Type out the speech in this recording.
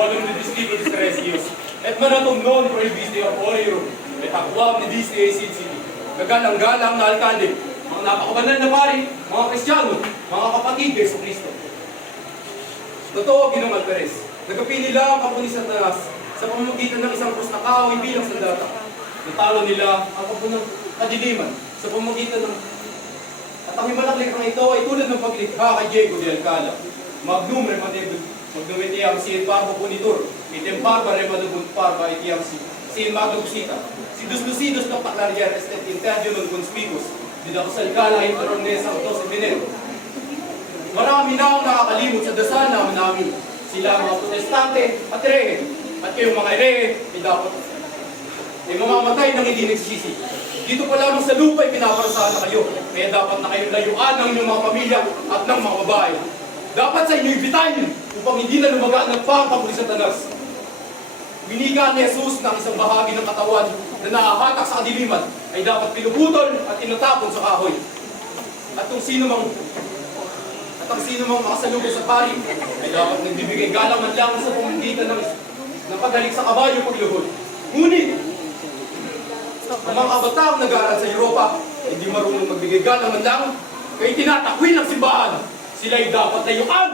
volum de distrito de Teresios, et manatom non prohibis de aporio, et akwam ni Disney City. Nagalang-galang na alkalde, mga napakabanal na pari, mga Kristiyano, mga kapatid Yesu Kristo. Totoo, Ginoong Alperes, nagapili nila ang kapuni sa taas sa pamamagitan ng isang krus na kahoy bilang sandata. Natalo nila ang kapunang kadiliman sa pamamagitan ng at ang himalaklikang ito ay tulad ng paglikha kay Diego de Alcala. Magnum remadebut, magnum etiam si parbo punitor, item parba remadebut parba etiam si magdubsita. Si Lucidos ng Paclarier estet interdio ng conspicus, didakos Alcala interornes ang 12 Enero. Marami na ang nakakalimot sa dasal namin. Sila mga protestante at rehe. At kayong mga rehe, ay dapat ay mamamatay ng hindi nagsisisi. Dito pa lamang sa lupa ay pinaparusahan na kayo. Kaya dapat na kayong layuan ng inyong mga pamilya at ng mga babae. Dapat sa inyo ibitayin upang hindi na lumagaan ng pangpapuli sa tanas. Winiga ni Jesus ng isang bahagi ng katawan na naahatak sa kadiliman ay dapat pinuputol at inatapon sa kahoy. At kung sino mang makasalubong sa pari ay dapat nagbibigay galang man lang sa pamamagitan ng paghalik sa kabayo pagluhod. Ngunit, ang mga kabataang nag-aaral sa Europa hindi marunong magbigay galang man lang kaya tinatakwil ng simbahan. Sila'y dapat layuan!